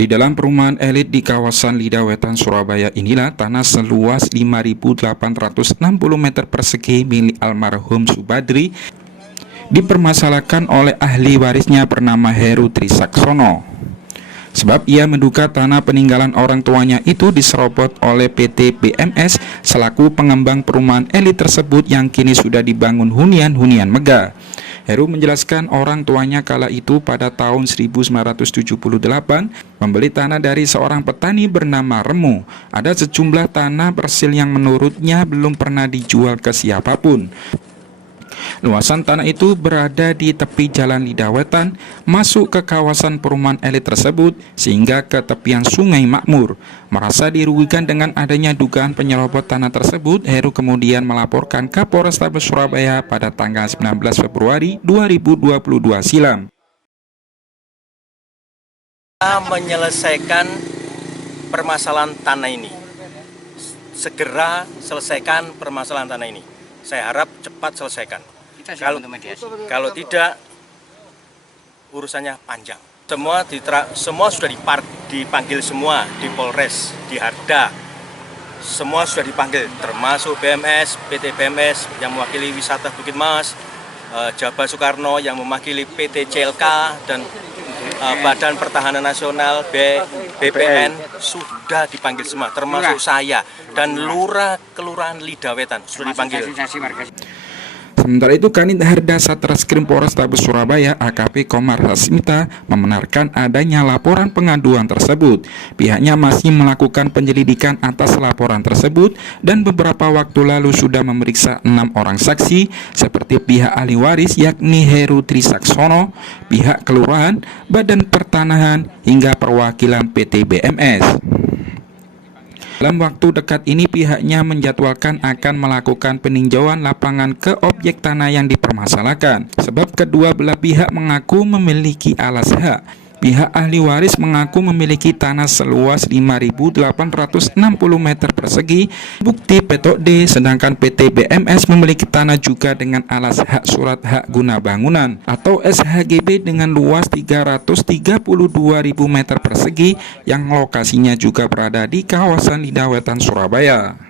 Di dalam perumahan elit di kawasan Lidah Wetan, Surabaya inilah tanah seluas 5.860 meter persegi milik almarhum Subadri dipermasalahkan oleh ahli warisnya bernama Heru Trisaksono. Sebab ia menduga tanah peninggalan orang tuanya itu diserobot oleh PT BMS selaku pengembang perumahan elit tersebut yang kini sudah dibangun hunian-hunian megah. Heru menjelaskan orang tuanya kala itu pada tahun 1978 membeli tanah dari seorang petani bernama Remu. Ada sejumlah tanah persil yang menurutnya belum pernah dijual ke siapapun. Luasan tanah itu berada di tepi jalan Lidah Wetan, masuk ke kawasan perumahan elit tersebut sehingga ke tepian Sungai Makmur. Merasa dirugikan dengan adanya dugaan penyerobot tanah tersebut, Heru kemudian melaporkan ke Polrestabes Surabaya pada tanggal 19 Februari 2022 silam. Menyelesaikan permasalahan tanah ini, segera selesaikan permasalahan tanah ini. Saya harap cepat selesaikan. Kalau tidak, urusannya panjang. Semua sudah dipanggil semua di Polres, di Harda. Semua sudah dipanggil, termasuk BMS, PT BMS yang mewakili Wisata Bukit Mas, Jabar Soekarno yang mewakili PT CLK, dan Badan Pertahanan Nasional BPN sudah dipanggil semua, termasuk saya dan Lurah Kelurahan Lidah Wetan sudah dipanggil. Sementara itu, Kanit Harda Satreskrim Polrestabes Surabaya AKP Komar Hasmita membenarkan adanya laporan pengaduan tersebut. Pihaknya masih melakukan penyelidikan atas laporan tersebut dan beberapa waktu lalu sudah memeriksa 6 orang saksi seperti pihak ahli waris yakni Heru Trisaksono, pihak kelurahan, Badan Pertanahan hingga perwakilan PT BMS. Dalam waktu dekat ini pihaknya menjadwalkan akan melakukan peninjauan lapangan ke objek tanah yang dipermasalahkan. Sebab kedua belah pihak mengaku memiliki alas hak. Pihak ahli waris mengaku memiliki tanah seluas 5.860 meter persegi, bukti petok D, sedangkan PT BMS memiliki tanah juga dengan alas hak surat hak guna bangunan atau SHGB dengan luas 332.000 meter persegi yang lokasinya juga berada di kawasan Lidah Wetan, Surabaya.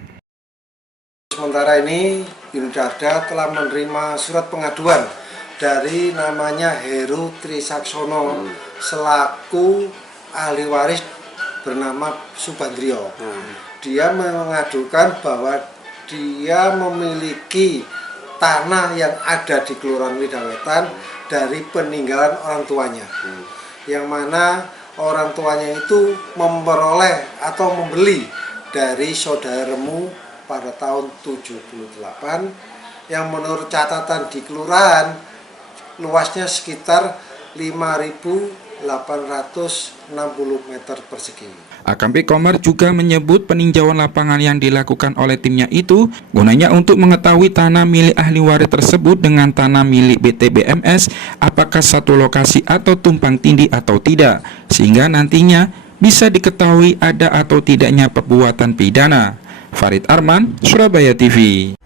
Sementara ini Unit Harda telah menerima surat pengaduan dari namanya Heru Trisaksono selaku ahli waris bernama Subandrio. Dia mengadukan bahwa dia memiliki tanah yang ada di Kelurahan Lidah Wetan dari peninggalan orang tuanya, yang mana orang tuanya itu memperoleh atau membeli dari saudara Remu pada tahun 78 yang menurut catatan di kelurahan luasnya sekitar 5.860 meter persegi. AKP Komar juga menyebut peninjauan lapangan yang dilakukan oleh timnya itu gunanya untuk mengetahui tanah milik ahli waris tersebut dengan tanah milik PT BMS apakah satu lokasi atau tumpang tindih atau tidak, sehingga nantinya bisa diketahui ada atau tidaknya perbuatan pidana. Farid Arman, Surabaya TV.